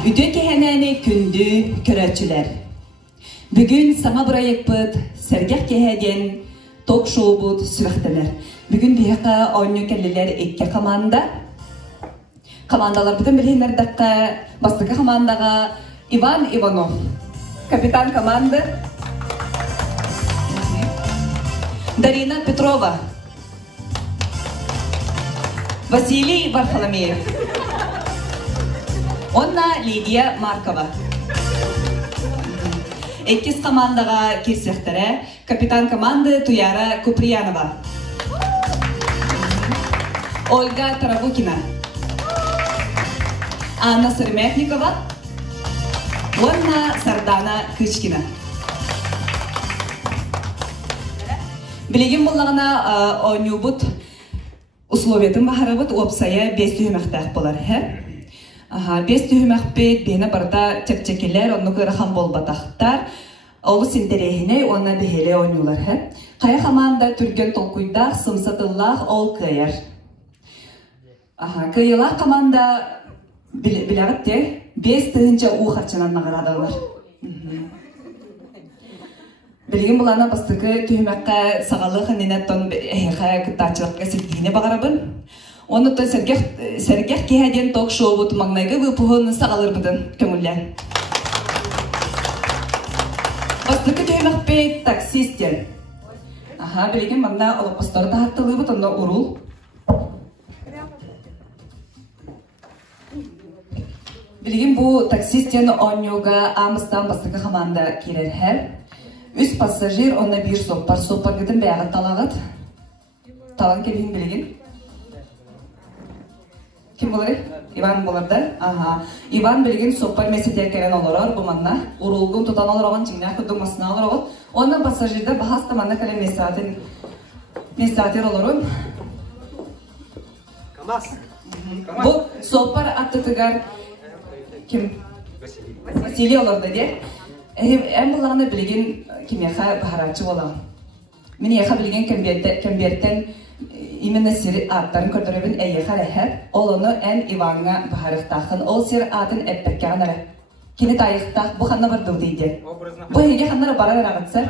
Ütü keheneni kündü körətçülər. Bugün sana burayık bud, sergah keheden talk show bud süvəxtələr. Bugün biyaka oyunu kelliler ekki komanda. Komandalar bütün bilhinler dakika, bastıkı komandaga Ivan Ivanov, kapitan komanda. Darina Petrova, Vasiliy Varfolomeyev, Onna Lidia Markova. Ekkiz komandaga kirsektere, kapitan komanda Tuyara Kupriyanova, Olga Taravukina, Anna Sermetnikova, Onna Sardana Kычкина. Білеген болағына ойнубыт условиятын бағарабыт опсая 5 түйімәқтәқ болар. 5 түйімәқ бет бені барда чек-чекелер, оны көріған бол батақтар, олы сілдерейіне оны бігеле ойнулар. Қая қаманда түрген толкуйдақ, сымсатыллақ ол көйер. Көйелақ қаманда білағытте 5 түйінче уқарчынан нағырадығылар. Білген бұлана бастығы түйімәққа сағалық ненеттон әйіға күттачылыққа сілдейіне бағарабын. Оны той сәргех кеғаден ток шоу бұт маңнайғы бұпығын сағалыр бұдын көңілден. Бастығы түйімәқ бей таксистер. Білген маңна олықпыстары тағаттылы бұт, онда ұрыл. Білген бұл таксистен ойнуға амыстан бастығы қаманда керер әр. Үз пассажир, онна бір соппар. Соппар гідін бәғіт талағыт. Талан кебейін білген. Кім болар? Иван боларда? Иван білген соппар месетер керен оларар бұманна. Урулғын тұтан олар оған жіңнәк күддің масына олар оғыт. Онна пассажирда бағаста манна кәлі месатер оларым. Камаз. Бұл соппар атты тұғар кім? Василий оларда де. Әм бұлағына білген кемеға бағаратшы болаған. Мен еға білген кәмберттен именно сері аттарын көрдірібін әйеға рәхәт, ол оны ән Иванға бағарықтақын, ол сері атын әппәккеған әрі. Кені тайықтақ, бұл қанна барды дейді. Бұл әйге қаннары барар ағытсыр.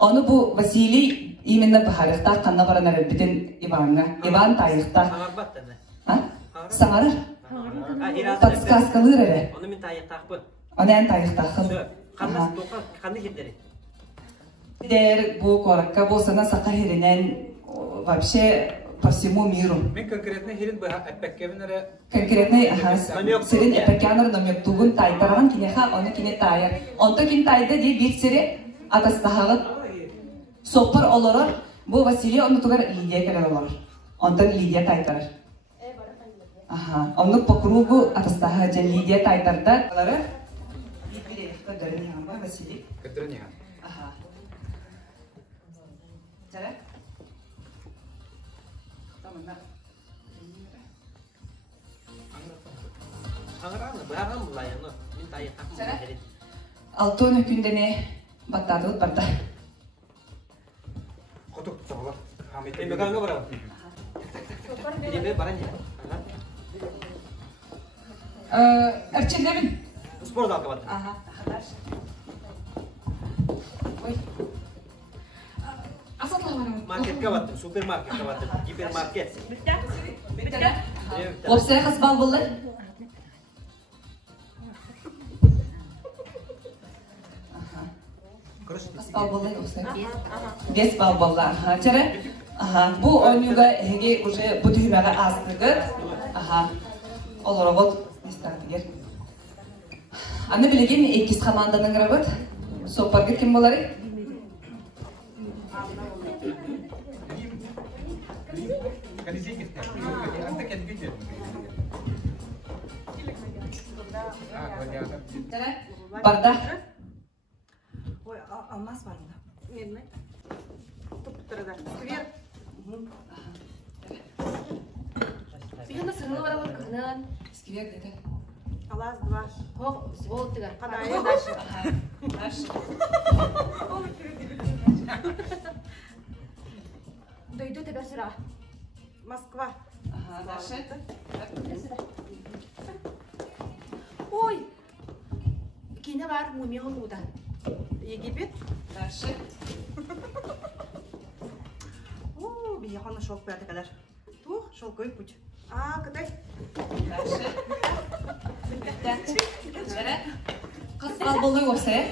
Оны бұл Василий именно бағарықтақ қанна баран әрі бідін Иванға. Иван тайықтақ. Саңарыр. Подсказкалыр әрі. Оны мен тайықтақ бұд. Оны ән тайықтақын. Қанды кеттері? Дер бұл қораққа болсана сақа херінен вообще по всему миру. Мен конкретный херин бұл әппәккевін әрі? Конкретный сирин әппәккевін номектуғын тайтараған кенеха, оны кене тайыр. Онты кен тайды де бір сири атастағығын соппар оларыр. Бұл Василий оны тұғар Лидия кәрен оларыр. Онтын Лидия тайтарыр. Оны по кругу атастағы жен Лидия тайтарды. Василий. Катериня. Жара? Аңырағын, бұғарған бұлайыны. Мен тайықтақ мұны керет. Алтын күндене баттадығыт барда. Құтық тұсағылар. Мен бұғанға барам. Едемі баран жа. Әрчендемін? Спорт алқа барды. Marketке battım, supermarketke battım, hipermarket. Opsaya қас бал болды? Қас бал болды, опсая? 5 бал болды. Чәрі? Бұл ойнуға әге уже бұтүймәға астығыт. Олар оғыл нестақтығыр. Аны білеген 2 команданың ғырабыт. Соппарға кім болары? Барда. Ой, алмаз бар мына. Медный. Тұп-тұтырда. Сквер. Бігінді сыңылы бара бар күнін. Сквер деді. Алаз, два. Хоқ, ол тігі. Қадайы дашы. Дойду тебе сыра. Москва. Дашы. Ой. Кине бар мумия Голлуда. Египет. Дальше. О, бияханы шок берді кәдер. Тух, шолкой путь. Кытай. Дальше. Жара. Қасқал болы өпсе.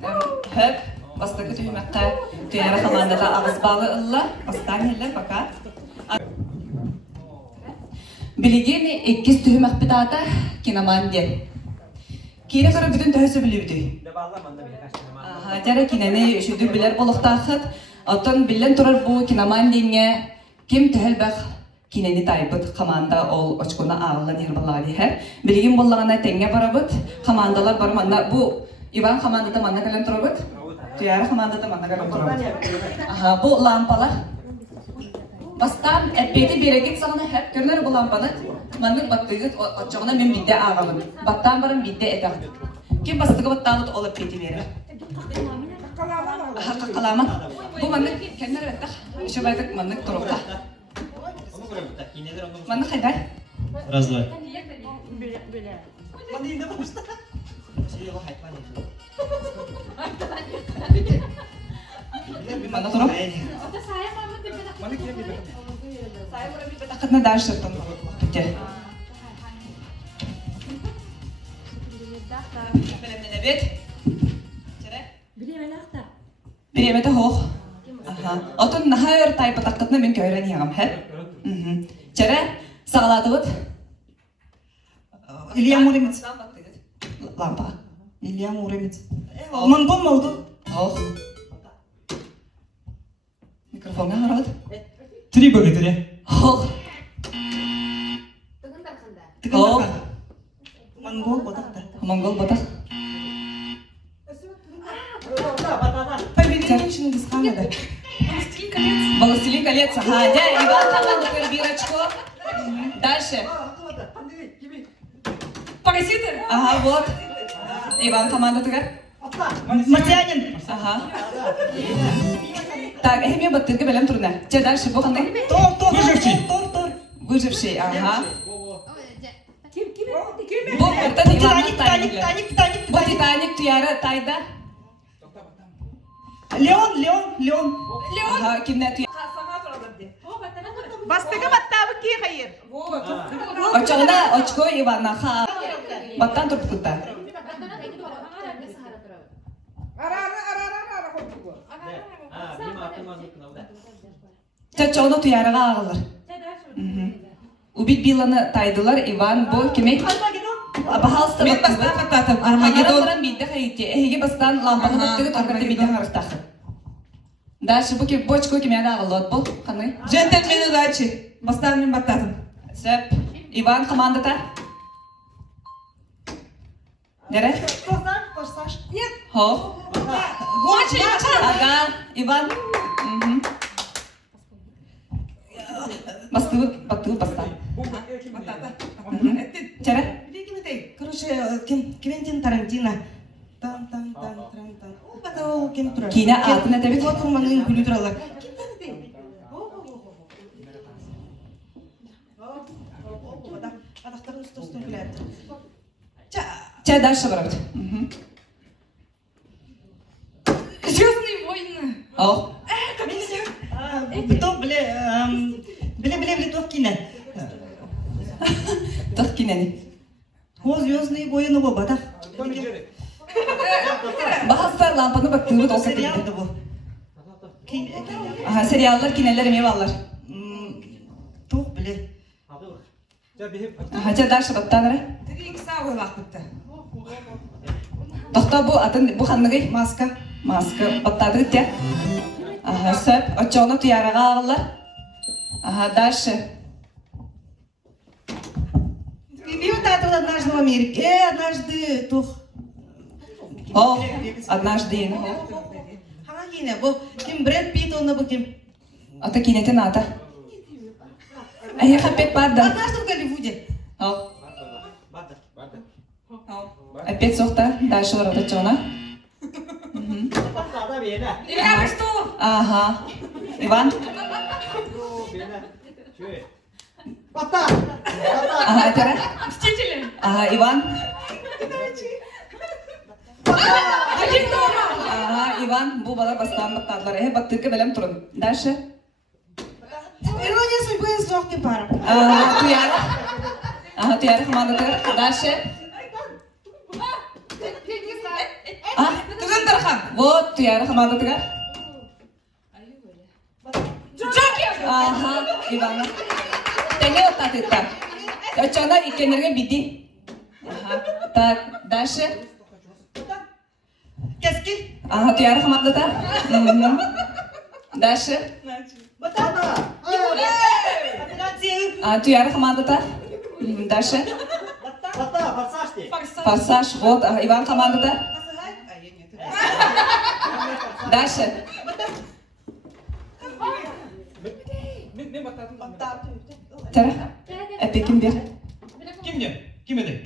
Хөп. Бастығы түймәққа түйәрі қамандаға ағыз балы ұлла. Бастан елі бақа. Білеген еккіз түймәқ бідата кинаман ден. Кейіне көрі бүтін түйісі білі бүді. Жара кинені үшіді білер болықтақыд. Отын білен тұрар бұл кинаман денге кем түйіл бәқ кинени тайбыт команда ол очкуна ағылан ербалады хәр. Білген болағына тәңге барабыт. Командалар бар манна. Бұл Иван командада манна кәлем тұрабыт. Түйәрі командада манна кәлем тұрабыт. Бұл лампалар. Бастан әппеті берегет сағына хәп көрілер бұл лампаны. Манның баттығыт отчағына мен бидде ағылын. Баттан барым бидде әтәғыт. Кем бастығы баттағыт ол әппеті берер. Қақалама. Бұл манның кәлінер әттіқ. Үші байдық манның тұрықта. Манның қайдар? Раз-два. Манның тұрық? Тақытына дәр шыртын бүтте. Білемнен әбет? Білеметі хоқ. Отын нахайыр тайпы тақытына мен көйрен еғам хәр. Чәрі сағалады бұд? Илья Муремец. Лампа. Илья Муремец. Монгол молду. Хоқ. Микрофонға қарауд? Три богатыря. Хоқ. Хоқ. Монгол бодақта. Монгол бодақ. Поведение Чингисхана. Властелин колец. Дядя Иван команда бирочку. Дальше. Паразиты? Вот. Иван команда тыгар. Марсианин. Так, мне баттырга белем турна. Че дальше бұл қандай? Выживший. Выживший, Бұл біртін Иванның тайны. Бұл Титаник түйәрі тайда. Леон. Кімне түйәрі? Бастығы баттабы ке қайыр. Очағына очко Иванна ха. Баттан тұрып күтті. Чачоны түйәріға ағылыр. Убит биланы тайдылар Иван бұл кемек? Бахалысты баттатым. Армагеддон бидді қайытте. Әйге бастан лампаны баттығы торғырды бидді қарықтақы. Дальше бұл бочко кемеді ағылы бұл. Қаны? Джентльмен удачи. Бастан баттатым. Сөп. Иван командата? Дере? Форсаж. Хоқ. Ага, Иван. Бастығы бастан. Чәрі? Короче, Квентин Тарантино. Тан. Ол кем тұрар. Кейіне атын әтәбет? Ол тұрманын күлі тұралар. Адақтарын үсті күләді. Чә дальше барабыд. Звездные войны. Оқ. Біток біле литов кине. Тұқ кейнені. О, звездные войны бұл батақ. Бағастар лампаны бақтығыд олса Сериалды келді. бұл. Сериаллар, кинелер еме баллар. Тоқ біле. Чә дальше баттаныры? Тоқта бұл қанныгай? Маска. Маска баттады те. Сөп, очоны түйәріға ағылар. Дальше. И вот это вот однажды в Америке. Однажды тух. Оқ, однажды ені. Ха, yine bu. Kim Brad Pitt onu bu kim? Ата кинетен ата. Әйе қапет барды. Однажды в Голливуде. Оқ. Опять соқта. Дальше ворота чона. Ага. Иван? Бата. Ага, Тера. Мстители. Ага, Иван. Ага, Иван, bu bala bastan battadılar. Battırkı belem turun. Дальше. Ирония судьбы с легким паром. Ага, Туяра. Ага, Туяра командатыр. Дальше. А, Тузан Тархан. Вот, Туяра командатыр. Ага, Ивана. Тenge otatırlar. Öçanlar ikenlerine bidi. Ага, так, дальше. Кескил. Ага, Туяра командатыр. Дальше. Бата. Операция. А, Туяра командатыр. Дальше. Бата, форсаж ти. Форсаж, вот, ага, Иван командатыр. Дальше. Мен бататын. Тера. Эпеким бер. Kim ne? Kim ede?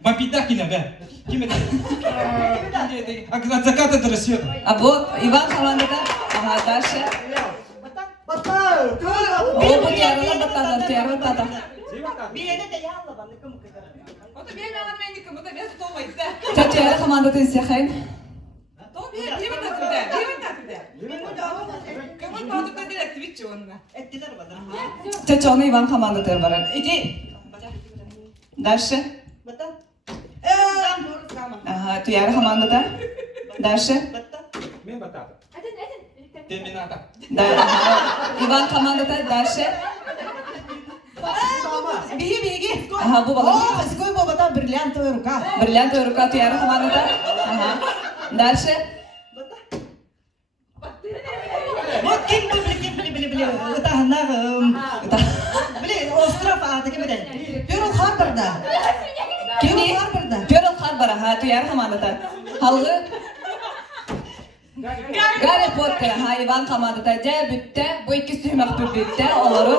Бабидакина бе. Kim ede? От заката до рассвета. А вот, Иван командатыр. Ага, дальше. Бата. О, bu Туяра батадар, Туяра батадар. Биене де ялла баны кым кыгыр. Ото мен ана мен кім, ото мен толмайды. Туяра командатын сехайын. То мен татырда. Кымын батырда директ вичи онна. Эттилер бада. Чачоны Иван командатыр барар. Иди. Дальше. Бата. Ага, Туяра командатыр. Дальше. Мен бататын. Терминатор. Да, ага. Иван командатыр. Дальше. Биги, биги. Ага, bu bala. О, сколько было бата бриллиантовая рука. Бриллиантовая рука Туяра командатыр. Ага. Дальше. Вот ким били. Это она, блин, остров, а такие были. Перл Харборда. Kimdi? Перл Харборда. Pearl Harbor, ага, Туяра командатыр. Halgı. Гарри Поттер, ага, Иван командатыр. Де бүтте, bu iki suymak bütте, олары.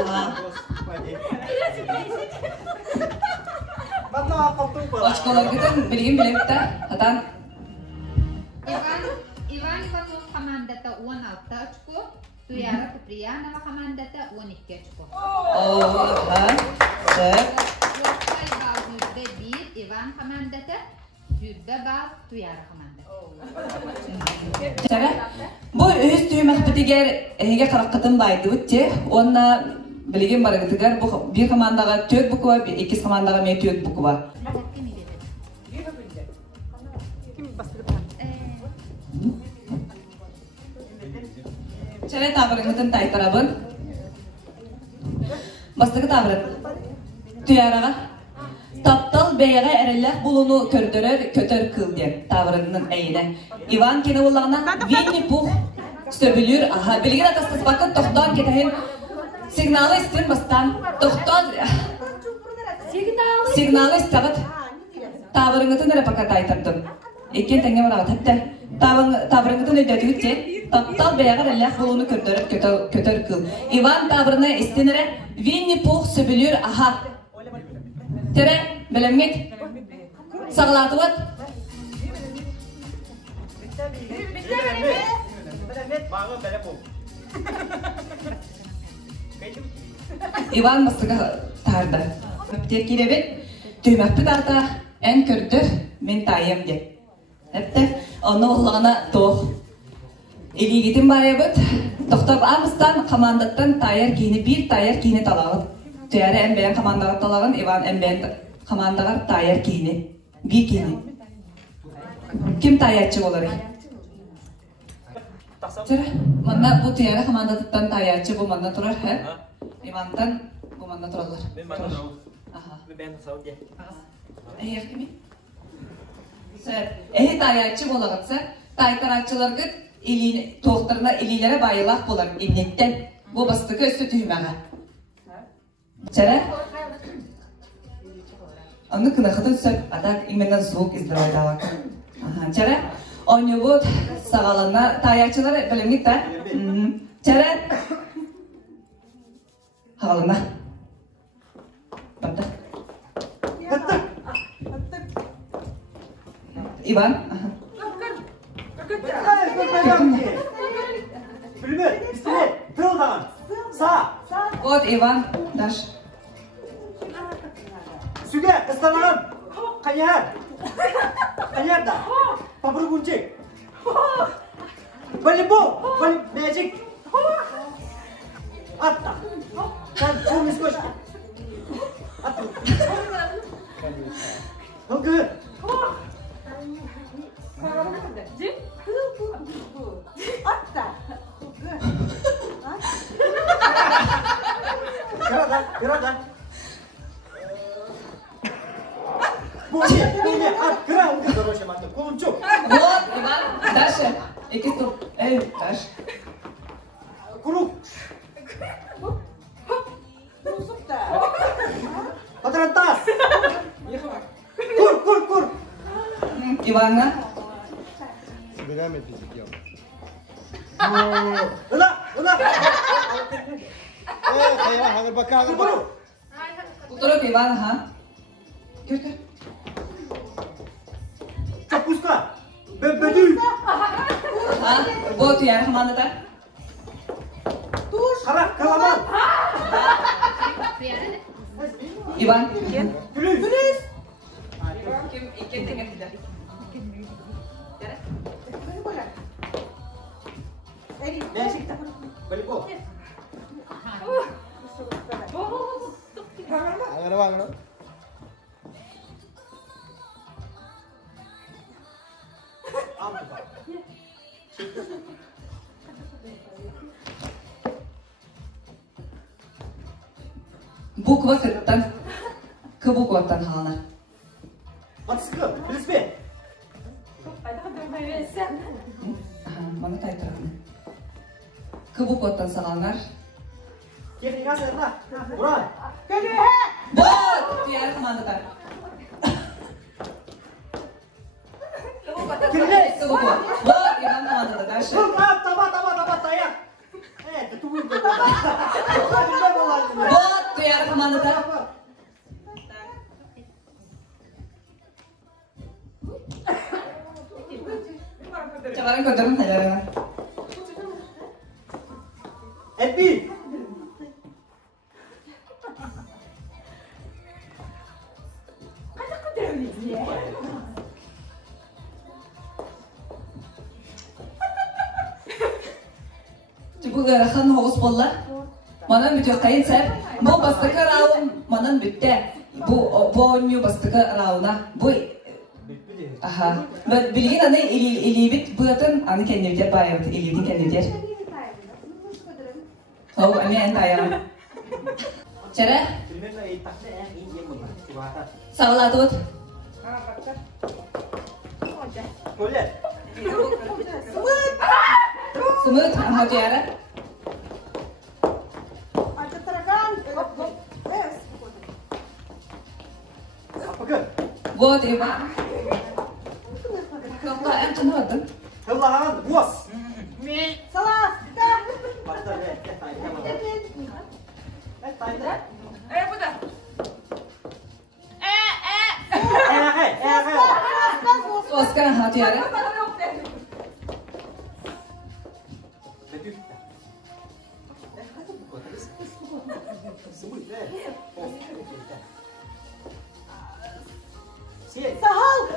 Ага. Бата калту бара. Очколар гитен билгин билепте. Атан. Иван Иванов командата 16 очко, Туяра Куприянова командата 12 очко. О, ага. Süper. Yoksay bal yüzde 1 Ivan komandata, yüzde bal Tuyara komandata. Çara. Bu üst tüymek bitiger hege karakatın baydı bütçe. Onna bilgin baragıtıgar bu bir komandaga 4 buku var, iki komandaga 4 buku var. Çara tabarıngıtın tay tarabın. Bastıgı tabarın. Tuyaraga. Taptal beyaga erellah bulunu kördörör kötör kıl diye tavrının eyine. Ivan kene ulağına Winnie Pooh söbülür. Aha, bilgin atasız bakın tohtan ketehin signalı istin bastan. Tohtan signalı istagat. Tavrıngıtın nere pakat aytardım. Ekken tenge var avat hatta. Tavrıngıtın ödedi bütçe. Taptal beyaga erellah bulunu kördörör kötör kıl. Ivan tavrını istinere Winnie Pooh söbülür. Aha. Tere, belemgit. Sağlatı vat. Bağı bele bu. Ivan masıga tarda. Öptep girebet. Tüymek bir tarda. En kördür. Men tayem de. Hepte. Onu oğlağına toğ. Eli gitin barayabıt. Doktor Amus'tan komandattan tayar giyini bir tayar giyini talağın. Tuyara en beğen komandalar talağın. Ivan en beğen komandalar tayar giyini. Bir giyini. Kim tayarçı olur? Çara. Manda bu tuyara komandattan tayarçı bu manda turar. Ivan'dan bu manda turarlar. Ben bana da. Aha. Ben sağ diye. Eğer kimi? Ehe tayarçı bolağıtsa, taytaratçılar gıt toğutlarına ililere bayılaq bolar imnetten. Bu bastıkı üstü tüymeğe. Çara? Onu kınakıtı üstü adak imenden soğuk izdiray davak. Çara? Onu bu sağalana tayarçılar bilimlik de. Çara? Havalına. Batta. Ivan. Pülümür, üstüne, pırıldan, sağ. Вот Иван наш. Türkiye, ıstanağın. Kanyar. Kanyar da. Papuru kuncik. Voleybol. Magic. Atta. Sen kurmuş koş. Atta. Hıngı. Kıradan. Bu ne? At kıran kızı roşam attı. Kolum çok. Вот, Иван, дальше. Экисту. Дальше. Kuluk. Патронтас. Kur. Ивана. Ulan. Kuru. Уторок Ивана, ха. Gör. Çapuska. Bödül. Ha, вот yani командада. Kalaman. Иван. Gülüz. Kim iken dengetledi. Beşiktaş. Voleybol. Bukva kıttan. Kıbukvattan halına. Atıskı. Bilisbe. Bana taytırağını. Kıbukvattan sağlanlar. Kefika serna. Ulan. Вот, diğer komandada. Kirli. Kıbukvat. Вот, Иван komandada. Dальше. Taba dayak. Tutuğun götür. Bilmem olaydı. Вот, diğer komandada. Çabarın kodurun hayalına. Etbi. Bu garahan hoğuz bolla. Manan bütün kayın ser. Bu bastıkı raun manan bitti. Bu onyu bastıkı rauna. Bu aha. Ben bilgin anı ilibit bu yatın anı kendi biter bayat ilibit kendi biter. Oh, anı en tayam. Cara? Sağla tut. Öyle. Smooth, aha tiara. Bakın. Вот, Иван. Kakak em tanımadın. Hıllahan. Boğaz. Salah. Basta be. Oscar, aha tiara.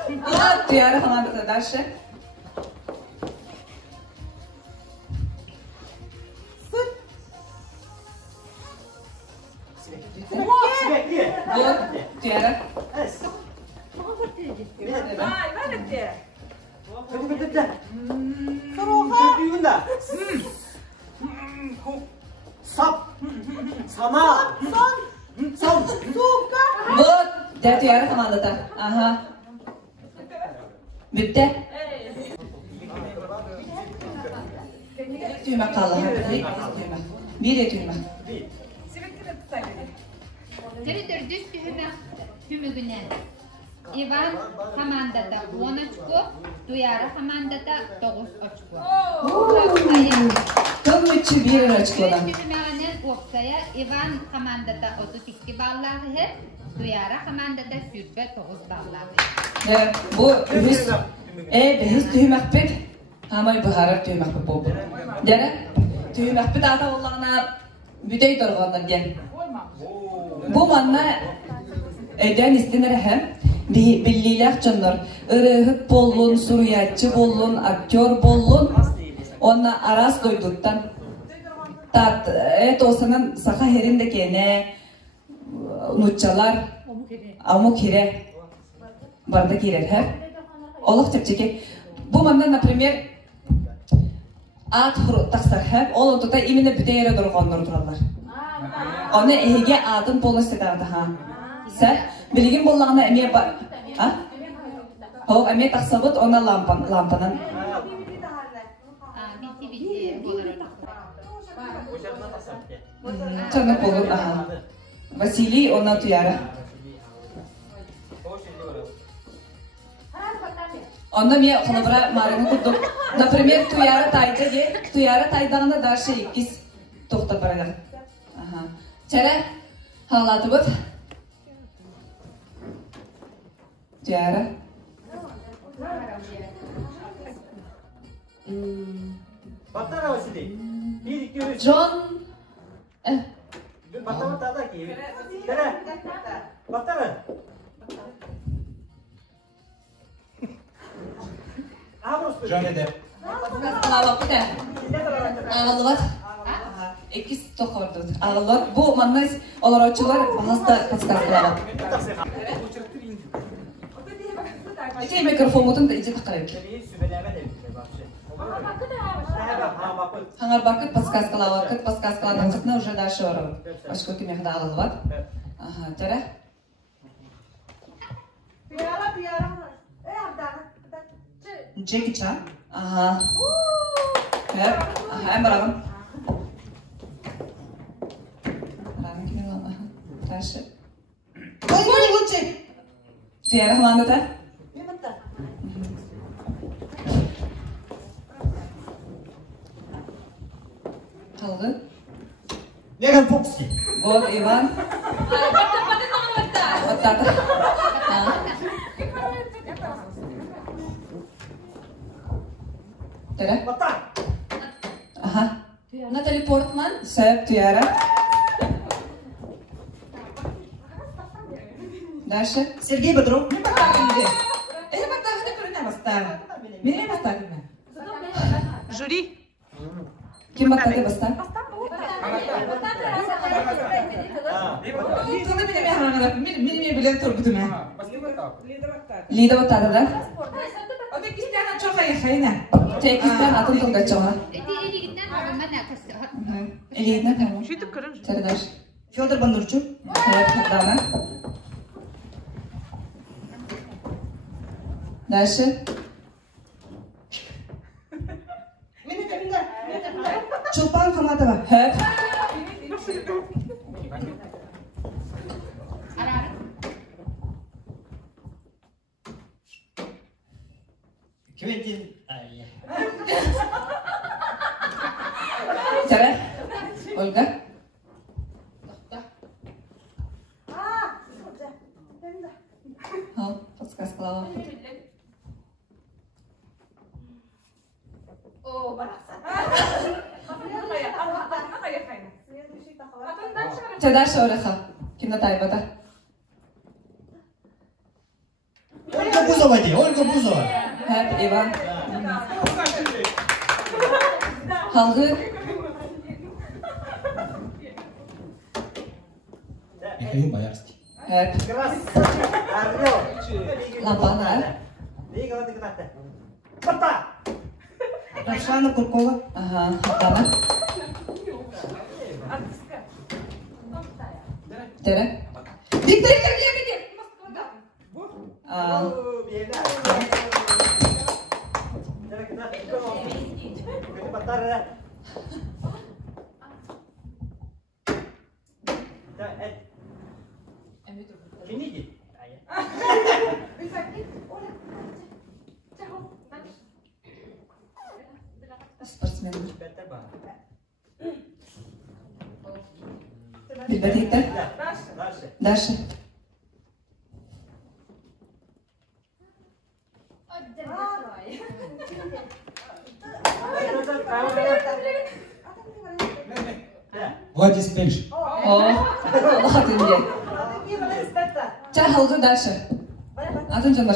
Вот, tiara komandada. Dальше. Вот, tiara. Sap. Sana. Son. Вот, dia tiara komandada. Aha. Bitti. Tüyme kaldı. Bir tüyme. Jadi düz tümügünen. Ivan komandada 10 очко, Tuyara komandada 9 очко. Tüm üçü bir açıklanan. Tümügünen Oksaya Ivan komandada 32 balları, Tuyara komandada sürbe 9 balları. Bu hüs, behis tüymek bit, ama buharar tüymek bit oldu. Dere, tüymek bit ata ollağına büdey durğanlar gen. Bu manna Öden istinere billiler canlar. Irıhıt bollun, suriyatçı bollun, aktör bollun. Ona aras doyduktan. Tat, olsanın saha herindeki ne nutçalar, amuk hire. Barda girer hep. Olaq tepçeki. Bu manda, например, at taksar hep. Ol otuda imine büte yere durğanlar durarlar. Onu ehege adın polisi derdi ha. Sen bilgin bollağına emeye bak. Ha? O emeye taksabıt ona lampanın. Bitti olur. Çanak olur aha. Vasili ona tuyara. Onda miye kalabra marını kurduk. Например, tuyara tayda ge, tuyara taydağında darşı ikiz tohta paralar. Aha. Çere halatı bud. Tuyara. Battara Vasili. 1, 2, 3. John. Battara da ki. Tere. Battara. Johnny Depp. Lava pide. Ağlıvat. İkiz tohordu. Ağlıvat. Bu mannes olarakçılar hasta paskasılar. İki mikrofon mutun da iyice takarayım. Hangar bakıt paskaskala vakit paskaskaladan çıkna уже дальше ору. Başka kim yakında ağlıvat. Aha, tere. Jackie Chan. Aha. Hep. Aha, en bravo. Bravo kimin lan? Aha. Taşı. Oy, Lucy. Diğer hamanda da. Kaldı. Megan Foxy. Вот Иван. Вот так. Tere. Battara. Aha. Natalie Portman. Sep Tuyara. Дальше. Сергей Бодров. Это вот так, это кроме баста. Меня баста кроме. Жюри. Kim battı basta? Tuğda benim yahanada. Benim bilen turbutum ha. Lida battı da. O da kişiden çok ayakayına. Tek kişiden atın tunga çoğa. Eliyidine tamam. Çarıdaş. Федор Бондарчук. Evet, hatta Дальше. Чулпан Хаматова. Hep. Quentin. Tere. Olga. Al, подсказка лава. Дальше ореха. Kimde taybada? Ольга Бузова ди. Ольга Бузова. Hep Ivan. Halgı. Михаил Боярский. Hep. Крас. Арнё. Лампана. Liga вот это. Battara. Равшана Куркова. Ага, hakkana. Tere. Bitti. Al. Battara. Kini. Спортсмен. Билбетикте. Дальше. Владис Пельш. О, Allah dinle. Ча халгы дальше. Атын жандар.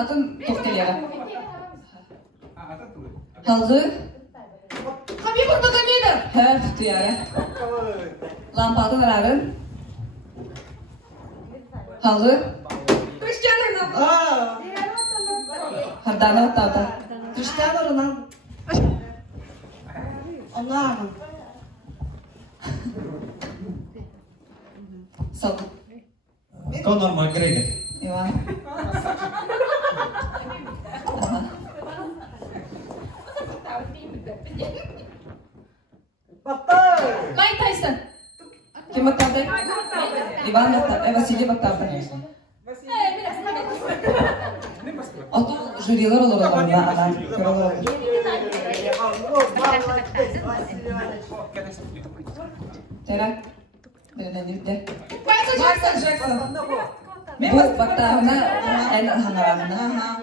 Атын тоқтелера. Халгы. Хабиб ото комеда. Хэф туяра. Лампатын рарын. Халгы. Криштиану Роналду. Хардана оттавда. Криштиану Роналду. Allah'ım. Сол. Конор Макгрегор. Иван. Майк Тайсон. Ким оттавда? Иван оттавда. Василий оттавда. Ото жюрилар olur onlarda ana. Tera. Berenirde. Michael Jackson. Bu baktağına en hanarağına.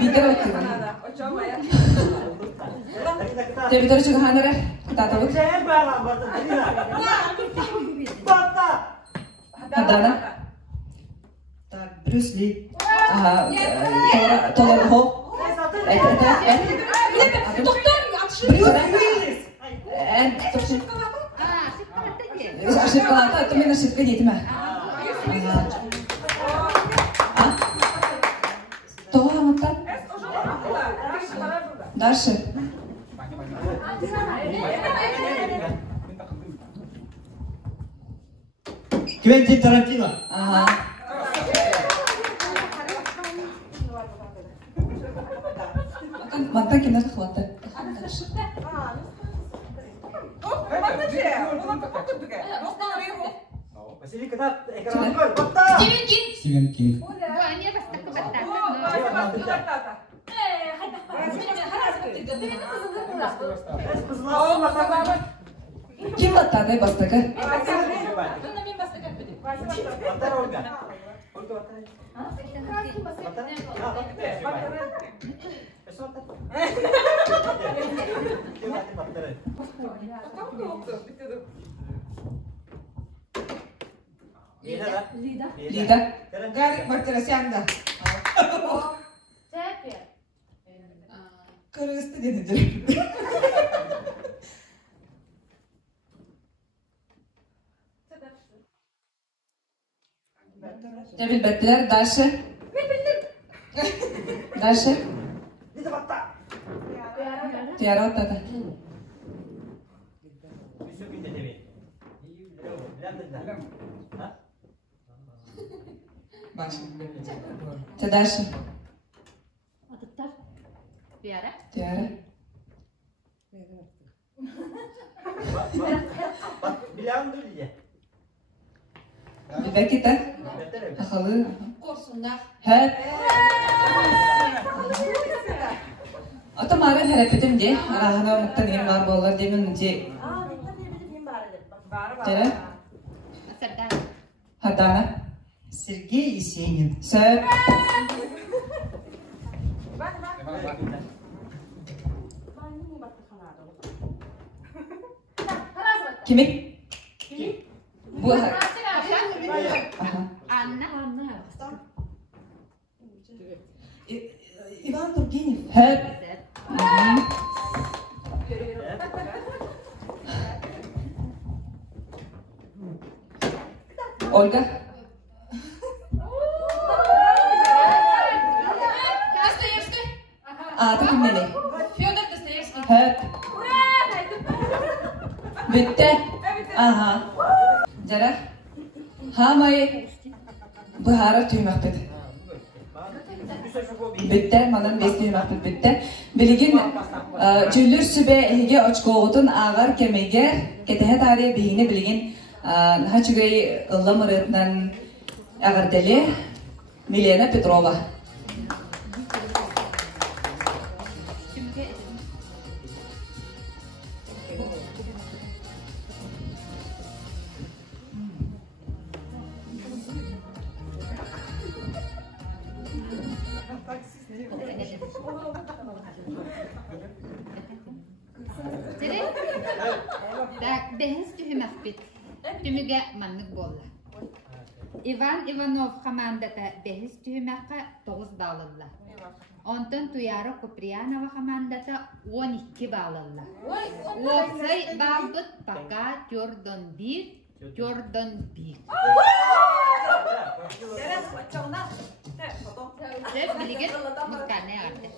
Bitir oturuyor. Tebitor juga hanara. Kita tahu. Hadana. Так, Брюс Ли. Aha. Tolar ho. Doktor. Брюс Уиллис. Шоколада, это именно шоколад детьми. Кто вот так? Дальше. Квентин Тарантино. Ага. Мантан кино хватает. Василий Катат, экран открой. Стивен Кинг. Стивен Кинг. Ваня бастакы Kim battı ne bastıkı? Lida. Гарик Мартиросян да. Kırıstı dedi. Cemil bettiler. Dальше. Dальше. Tiara ottadı. Baş. Dальше. Tiara. Tiara. Bilen dur diye. Bilbek kita. Akalı. Korsunlar. Hep. Ata mara harapetim de. Arahana muttan yem var bollar demin de. Tere. Serdar. Hadana. Сергей Есенин. Söp. Kimi? Bu. Aha. Anna. Иван Тургенев. Hep. Olga. Dostoyevskiy. Adı kim neli? Fyodor Dostoyevskiy. Hep. Bitti. Aha. Jara. Hamayı Bahara tüymek dedi. Bitti. Manın bes tüymek dedi. Bitti. Bilgin cüllür sübe hege açkoğutun ağır kemege ketehe tarihe bihine bilgin haçıgayı ıllam ırıtından ağır deli Milena Petrova. Так, бехис түймәкпит. Түмүгә маннык болла. Иван Иванов командата бехис түймәккә 9 баллылар. Онтон Туяра Куприянова командата 12 баллылар. Оцай балбыт пока Jordan 1, Jordan 1. Sen bilgin mutkane artık.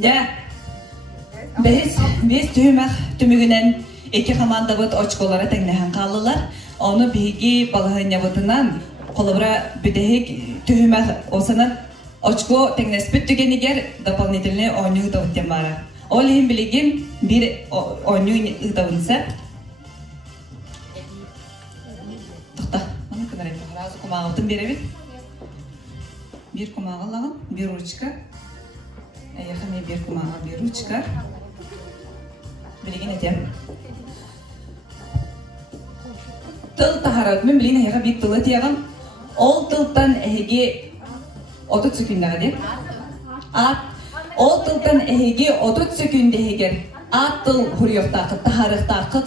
Ya, biz tümügünen iki komanda bot oçkolara tengnehen kaldılar. Onu bigi balahanya botunan kolabra büdehik tühümek olsanın oçko tengnesbüt tügeniger doполнительный oyunu da utemara. Olihim biligim bir oyunu da unsa. Tohta, bana kadar yapalım. Razı kumağı otun birebir. Bir kumağı alalım, bir uçka. Yakın bir kumağı, bir uçka. Biligin etem. Tıl taharat mı bilin ayağa bir tılı tiyagam. Ol tıltan ehege 30 sekünde hadi. Ol tıltan ehege 30 sekünde heger. At tıl huriyok takıt, taharık takıt.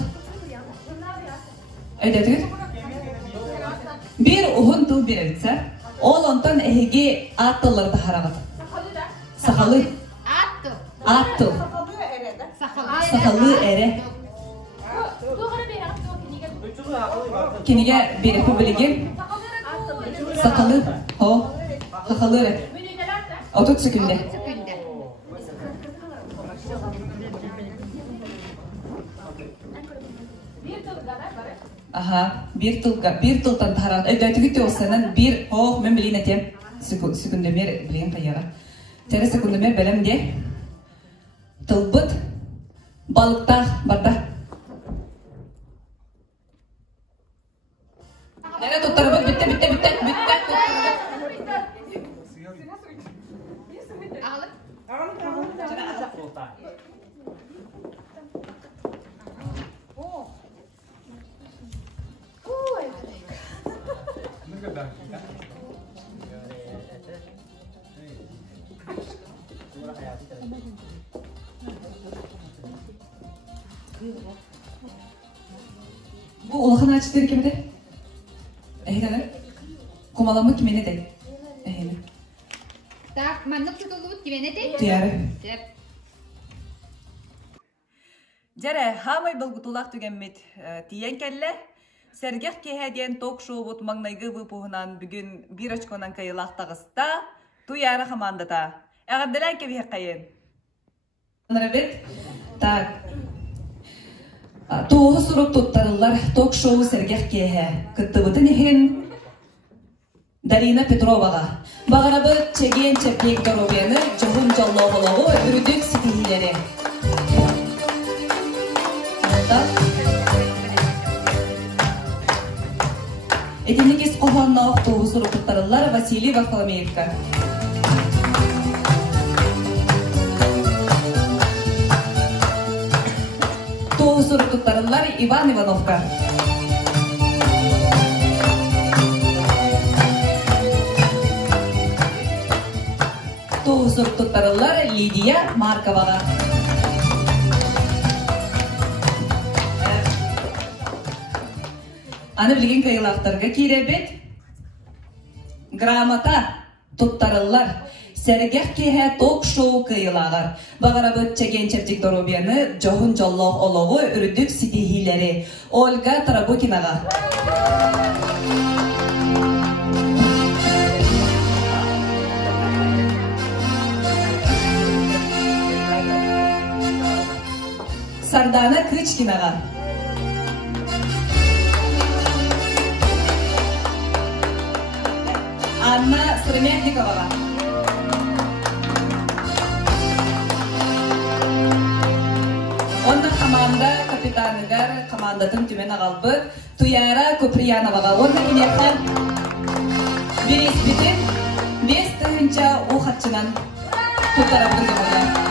Öyle bir uhun tıl bir evitse. Ol ondan ehege at tılları taharık. Sakalı. At tıl. Sakalı ere. Kiniga bir republikin sakalı ho sakalı 30 sekunde. Aha bir tıltan tarat ödetigi olsanın bir ho men bilin etem секундомер билген каяга. Тере секундомер белемде. Тылбыт балыкта барда. Нере туттарбыт битте. Bu ulakhan açtır kimde? Ehine. Kumalamı kimene de? Ehine. Так, маннык tutulubut kivene de? Tuyarı. Деп. Jere hamay bulgutulak tügenmit tiyen kelle. Sergeh kehediyen tok şovut magnaygı bu puhunan bugün bir açkonan kayılak tağısta tuyarı hamandata. Eğerdilen ki bir kayın. Evet. Tak. Toğu surup tuttarırlar tok şovu sergeh kehe. Kıttıbıtın ihin Darina Petrova'ga. Bağırabı çegen çeplik dorobiyanı johun jolloğuluğu ürüdük sitihileri. Etindeki qohanna oqtuğu surup tuttarırlar Vasiliy Varfolomeevka. Toğu surup tuttarırlar Ivan Ivanovka. Toğu surup tuttarırlar Lidiya Markovaga. Anı bilgin kayılaqtarga kirebet. Gramata tuttarırlar. Sergeh kehe tok show kayılağar. Bağırabıt çegen çeptik dorobiyanı johun jolloğ oloğu ürüdük sitihileri. Olga Tarabukinaga. Sardana Krichkinaga. Anna Sremetnikova. Onda komanda kapitanıgar komandatın tümen ağalbı Tuyara Kupriyanova. Onda inerken bir isbitin 5 tığınca o hatçınan tutarabdırgı ola.